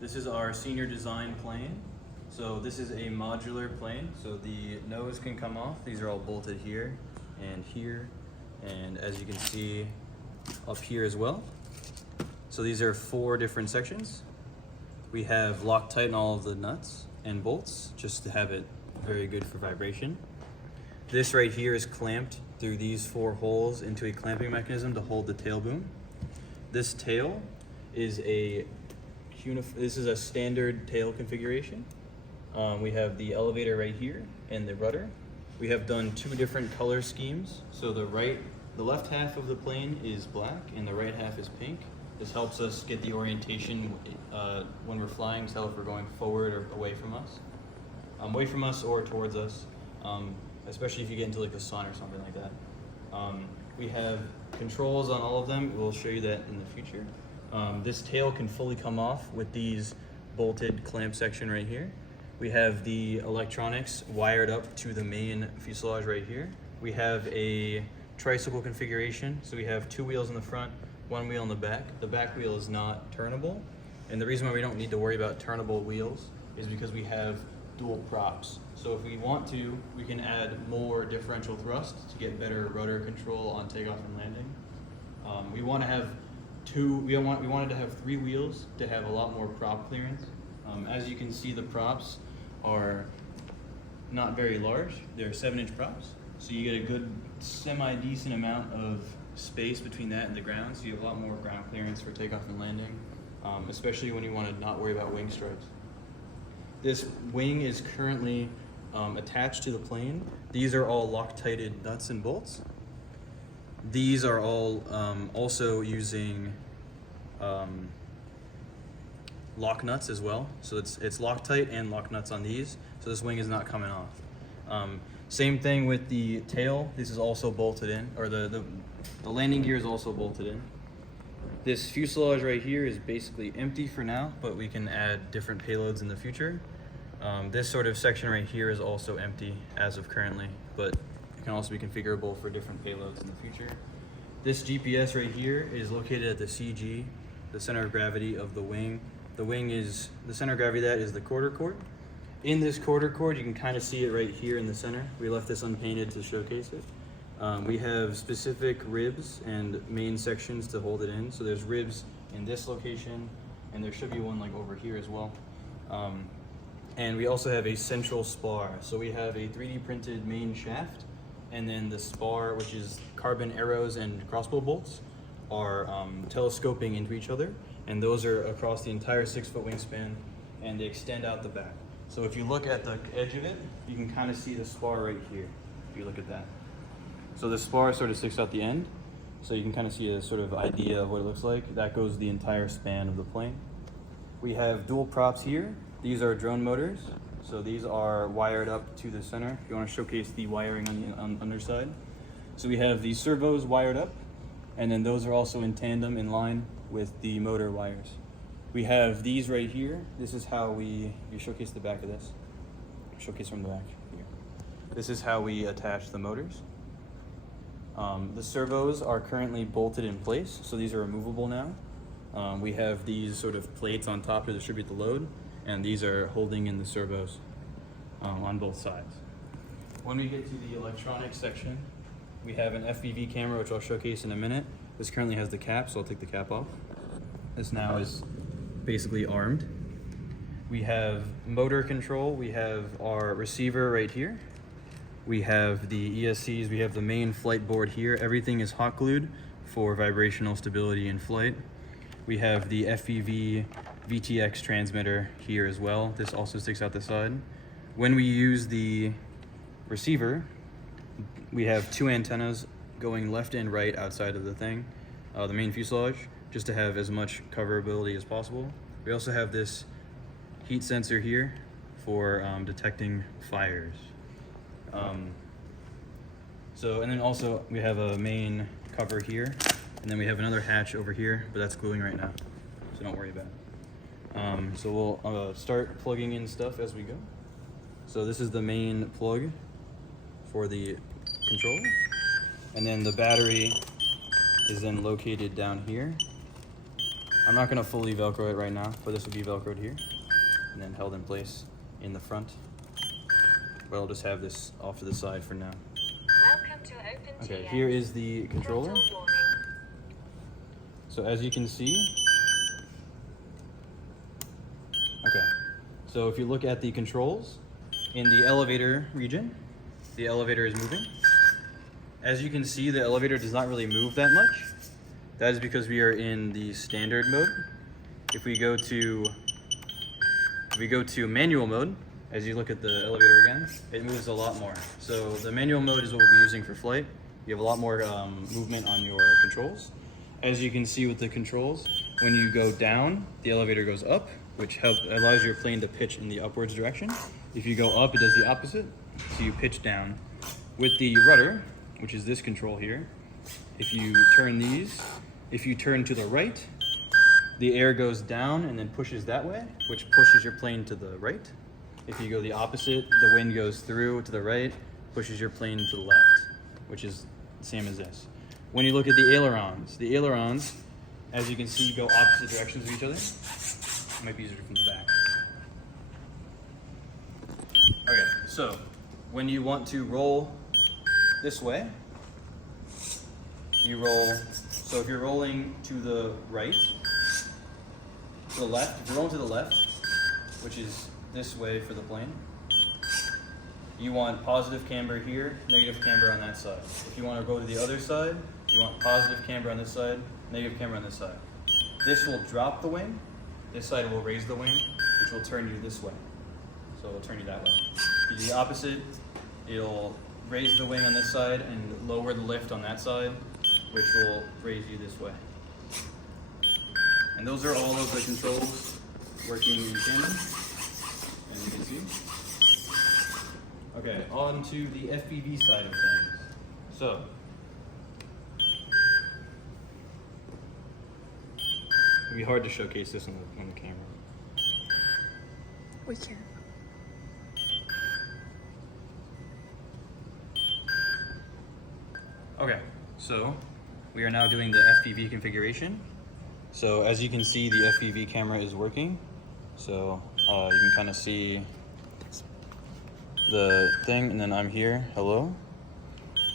This is our senior design plane. So this is a modular plane. So the nose can come off. These are all bolted here, and as you can see up here as well. So these are 4 different sections. We have Loctite in all of the nuts and bolts just to have it very good for vibration. This right here is clamped through these 4 holes into a clamping mechanism to hold the tail boom. This tail is this is a standard tail configuration. We have the elevator right here and the rudder. We have done 2 different color schemes. So the left half of the plane is black and the right half is pink. This helps us get the orientation when we're flying, tell if we're going forward or away from us or towards us, especially if you get into like the sun or something like that. We have controls on all of them. We'll show you that in the future. This tail can fully come off with these bolted clamp section right here. We have the electronics wired up to the main fuselage right here. We have a tricycle configuration. So we have 2 wheels in the front, 1 wheel in the back. The back wheel is not turnable. And the reason why we don't need to worry about turnable wheels is because we have dual props. So if we want to, we can add more differential thrust to get better rudder control on takeoff and landing. We wanted to have 3 wheels to have a lot more prop clearance. As you can see, the props are not very large. They're 7-inch props. So you get a good semi-decent amount of space between that and the ground. So you have a lot more ground clearance for takeoff and landing, especially when you want to not worry about wing stripes. This wing is currently attached to the plane. These are all Loctited nuts and bolts. These are all also using lock nuts as well. So it's Loctite and lock nuts on these. So this wing is not coming off. Same thing with the tail. This is also bolted in, or the landing gear is also bolted in. This fuselage right here is basically empty for now, but we can add different payloads in the future. This sort of section right here is also empty as of currently, but it can also be configurable for different payloads in the future. This GPS right here is located at the CG, the center of gravity of the wing. The center of gravity of that is the quarter cord. In this quarter cord, you can kind of see it right here in the center. We left this unpainted to showcase it. We have specific ribs and main sections to hold it in. So there's ribs in this location, and there should be one like over here as well. And we also have a central spar. So we have a 3D printed main shaft, and then the spar, which is carbon arrows and crossbow bolts, are telescoping into each other. And those are across the entire 6-foot wingspan, and they extend out the back. So if you look at the edge of it, you can kind of see the spar right here, if you look at that. So the spar sort of sticks out the end, so you can kind of see a sort of idea of what it looks like. That goes the entire span of the plane. We have dual props here. These are drone motors. So these are wired up to the center. If you want to showcase the wiring on the underside. So we have these servos wired up, and then those are also in tandem in line with the motor wires. We have these right here. This is how you showcase the back of this. Showcase from the back here. This is how we attach the motors. The servos are currently bolted in place, so these are removable now. We have these sort of plates on top to distribute the load, and these are holding in the servos on both sides. When we get to the electronics section, we have an FPV camera, which I'll showcase in a minute. This currently has the cap, so I'll take the cap off. This now is basically armed. We have motor control. We have our receiver right here. We have the ESCs. We have the main flight board here. Everything is hot glued for vibrational stability in flight. We have the FPV VTX transmitter here as well. This also sticks out the side. When we use the receiver, we have 2 antennas going left and right outside of the thing, the main fuselage, just to have as much coverability as possible. We also have this heat sensor here for detecting fires. And then also we have a main cover here, and then we have another hatch over here, but that's gluing right now, so don't worry about it. So we'll start plugging in stuff as we go. So this is the main plug for the controller, and then the battery is then located down here. I'm not gonna fully Velcro it right now, but this will be Velcroed here and then held in place in the front. But I'll just have this off to the side for now. Welcome to Open Okay, GM. here is the controller. Throttle warning. So as you can see, okay, so if you look at the controls in the elevator region, the elevator is moving. As you can see, the elevator does not really move that much. That is because we are in the standard mode. If we go to manual mode, as you look at the elevator again, it moves a lot more. So the manual mode is what we'll be using for flight. You have a lot more movement on your controls. As you can see with the controls, when you go down, the elevator goes up, which allows your plane to pitch in the upwards direction. If you go up, it does the opposite, so you pitch down. With the rudder, which is this control here, if you turn these, if you turn to the right, the air goes down and then pushes that way, which pushes your plane to the right. If you go the opposite, the wind goes through to the right, pushes your plane to the left, which is the same as this. When you look at the ailerons, as you can see, go opposite directions of each other. It might be easier from the back. Okay, so when you want to roll this way, you roll, so if you're rolling to the right, to the left, if you're rolling to the left, which is this way for the plane, you want positive camber here, negative camber on that side. If you want to go to the other side, you want positive camber on this side, negative camber on this side. This will drop the wing, this side will raise the wing, which will turn you this way. So it'll turn you that way. If you do the opposite, it'll raise the wing on this side and lower the lift on that side, which will raise you this way. And those are all of the controls working in tandem, as you can see. Okay, on to the FPV side of things. So, it'd be hard to showcase this on the camera. We can. Okay, so we are now doing the FPV configuration. So as you can see, the FPV camera is working. So you can kind of see the thing, and then I'm here, hello.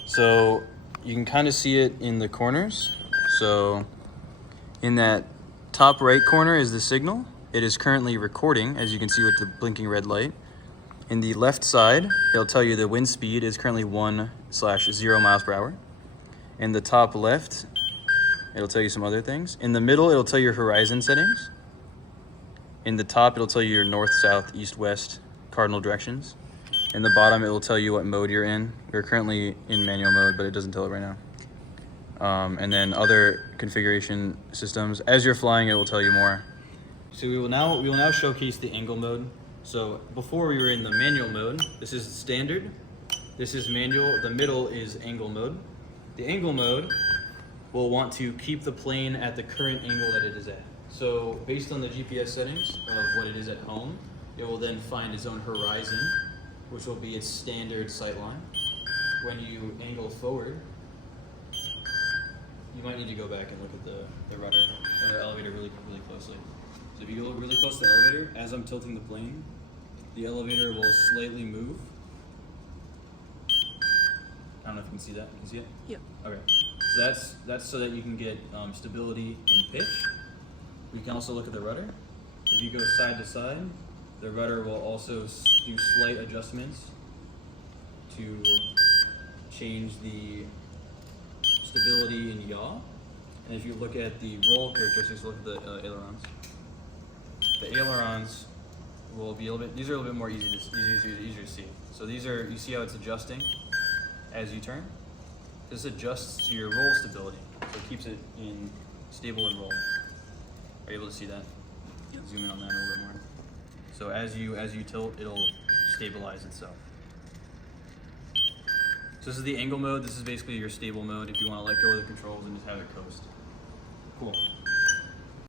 So you can kind of see it in the corners. So in that top right corner is the signal. It is currently recording, as you can see with the blinking red light. In the left side, it'll tell you the wind speed is currently 1/0 miles per hour. In the top left, it'll tell you some other things. In the middle, it'll tell you your horizon settings. In the top, it'll tell you your north, south, east, west cardinal directions. In the bottom, it will tell you what mode you're in. We're currently in manual mode, but it doesn't tell it right now. And then other configuration systems. As you're flying, it will tell you more. So we will now showcase the angle mode. So before we were in the manual mode, this is standard. This is manual. The middle is angle mode. The angle mode will want to keep the plane at the current angle that it is at. So based on the GPS settings of what it is at home, it will then find its own horizon, which will be its standard sight line. When you angle forward, you might need to go back and look at the rudder or the elevator really closely. So if you go really close to the elevator, as I'm tilting the plane, the elevator will slightly move. I don't know if you can see that. Can you see it? Yeah. Okay. So that's so that you can get stability in pitch. We can also look at the rudder. If you go side to side, the rudder will also do slight adjustments to change the stability in yaw. And if you look at the roll characteristics, look at the ailerons. The ailerons will be a little bit. These are a little bit more easier to see. So these are, you see how it's adjusting as you turn. This adjusts to your roll stability, so it keeps it in stable and roll. Are you able to see that? Yep. Zoom in on that a little bit more. So as you tilt, it'll stabilize itself. So this is the angle mode. This is basically your stable mode if you want to let go of the controls and just have it coast. Cool.